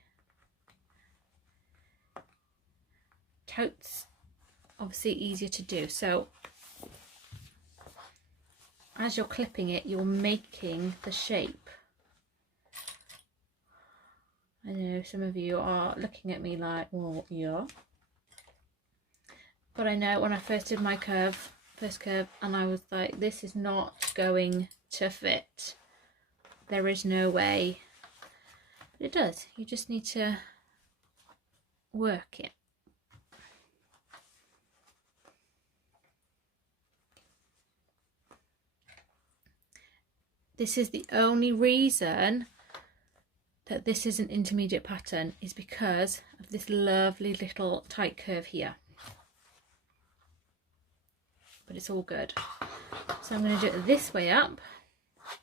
Totes obviously easier to do, so as you're clipping it, you're making the shape. I know some of you are looking at me like, well, yeah. But I know when I first did my first curve, and I was like, this is not going to fit. There is no way. But it does. You just need to work it. This is the only reason that this is an intermediate pattern, is because of this lovely little tight curve here. But it's all good. So I'm going to do it this way up.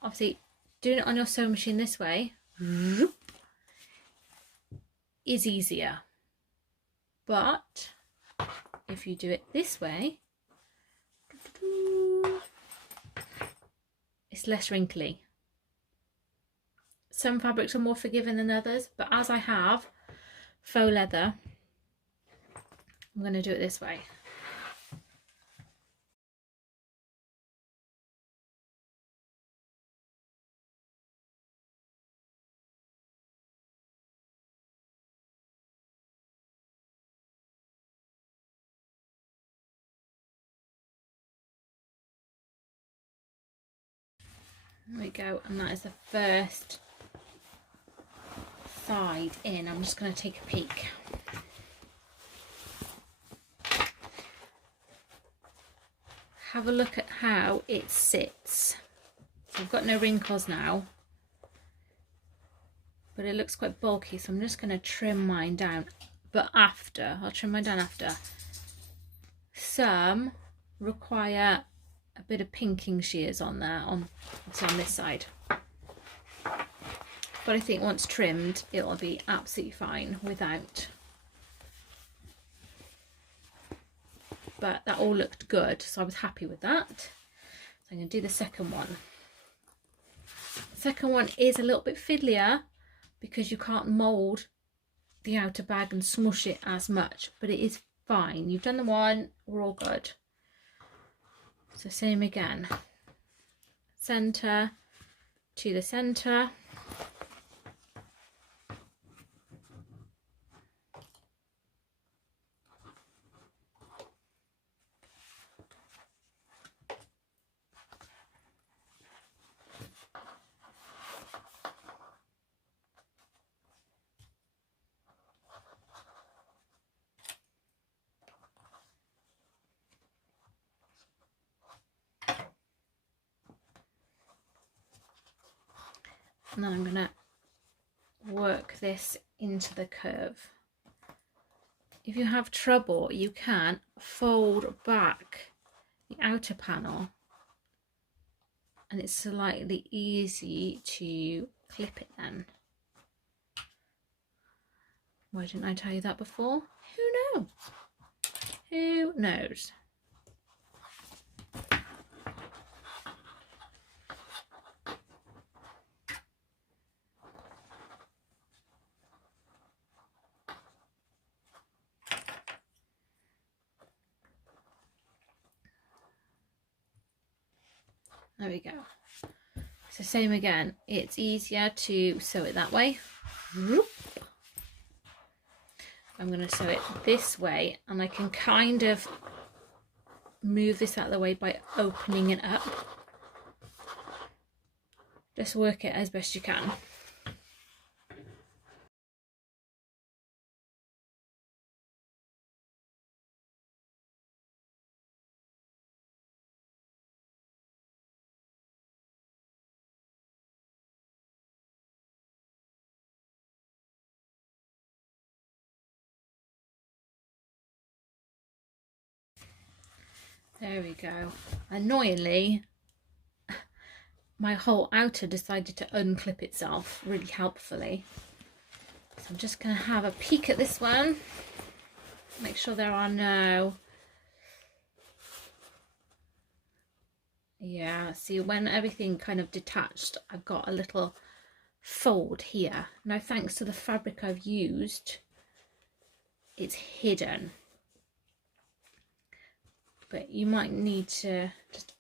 Obviously, doing it on your sewing machine this way is easier. But if you do it this way, it's less wrinkly. Some fabrics are more forgiving than others, but as I have faux leather, I'm going to do it this way. There we go, and that is the first side in. I'm just going to take a peek. Have a look at how it sits. So I've got no wrinkles now, but it looks quite bulky, so I'm just going to trim mine down. But I'll trim mine down after. Some require a bit of pinking shears on there, on this side. But I think once trimmed, it'll be absolutely fine without. But that all looked good, so I was happy with that. So I'm going to do the second one. The second one is a little bit fiddlier because you can't mould the outer bag and smush it as much, but it is fine. You've done the one, we're all good. So same again, centre to the centre. And then I'm going to work this into the curve. If you have trouble, you can fold back the outer panel, and it's slightly easy to clip it then. Why didn't I tell you that before? Who knows? Who knows? There we go. So same again, it's easier to sew it that way. I'm going to sew it this way, and I can kind of move this out of the way by opening it up. Just work it as best you can. There we go. Annoyingly, my whole outer decided to unclip itself really helpfully. So I'm just going to have a peek at this one. Make sure there are no... Yeah, see, when everything kind of detached, I've got a little fold here. Now, thanks to the fabric I've used, it's hidden. But you might need to just,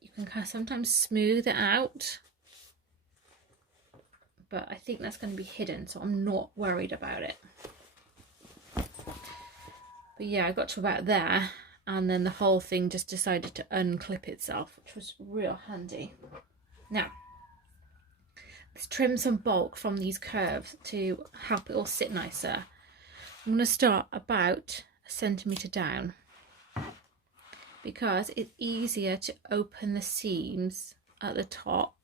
you can kind of sometimes smooth it out, but I think that's going to be hidden, so I'm not worried about it. But yeah, I got to about there, and then the whole thing just decided to unclip itself, which was real handy. Now, let's trim some bulk from these curves to help it all sit nicer. I'm going to start about 1 centimetre down, because it's easier to open the seams at the top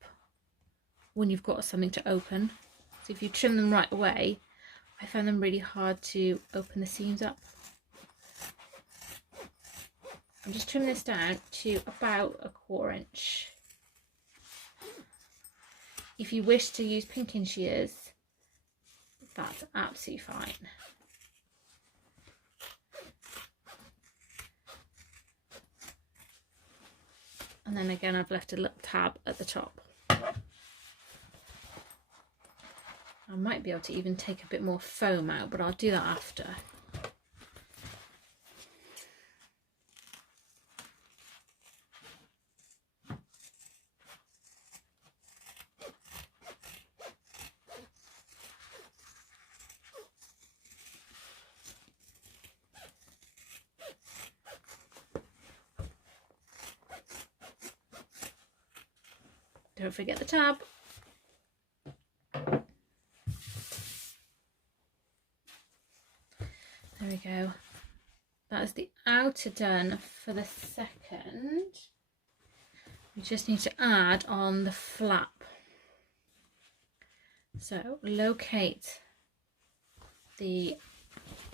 when you've got something to open. So if you trim them right away, I find them really hard to open the seams up. I'm just trimming this down to about 1/4 inch. If you wish to use pinking shears, that's absolutely fine. And then again, I've left a little tab at the top. I might be able to even take a bit more foam out, but I'll do that after. Don't forget the tab. There we go. That's the outer done for the second. We just need to add on the flap. So locate the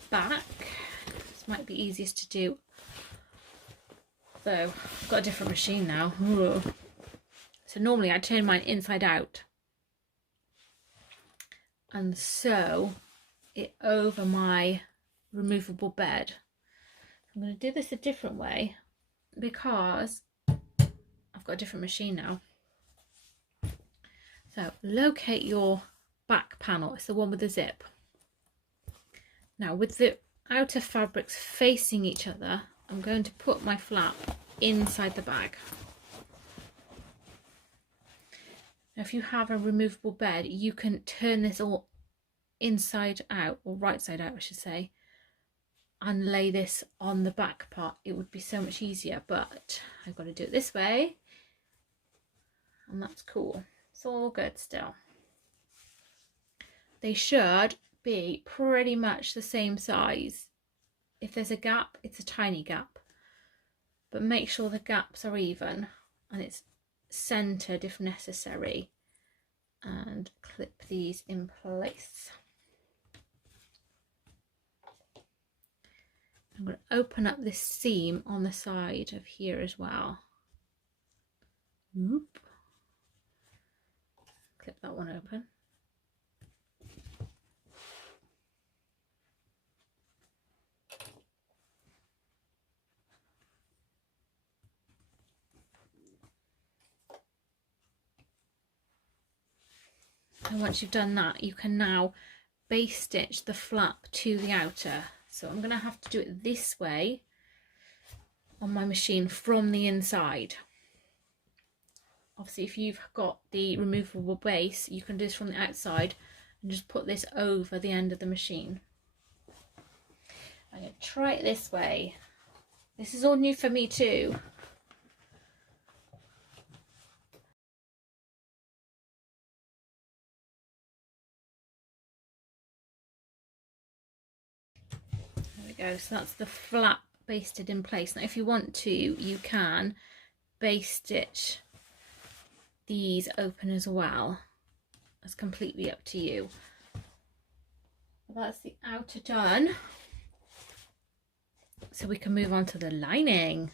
back. This might be easiest to do, though I've got a different machine now. Ooh. So normally I turn mine inside out and sew it over my removable bed. I'm going to do this a different way because I've got a different machine now. So locate your back panel. It's the one with the zip. Now with the outer fabrics facing each other, I'm going to put my flap inside the bag. Now if you have a removable bed, you can turn this all inside out, or right side out I should say, and lay this on the back part. It would be so much easier, but I've got to do it this way, and that's cool. It's all good still. They should be pretty much the same size. If there's a gap, it's a tiny gap, but make sure the gaps are even and it's centered if necessary, and clip these in place. I'm going to open up this seam on the side of here as well. Whoop. Clip that one open. And once you've done that, you can now base stitch the flap to the outer. So I'm going to have to do it this way on my machine from the inside. Obviously, if you've got the removable base, you can do this from the outside and just put this over the end of the machine. I'm going to try it this way. This is all new for me too. There we go. So that's the flap basted in place. Now if you want to, you can baste stitch these open as well. That's completely up to you. But that's the outer done. So we can move on to the lining.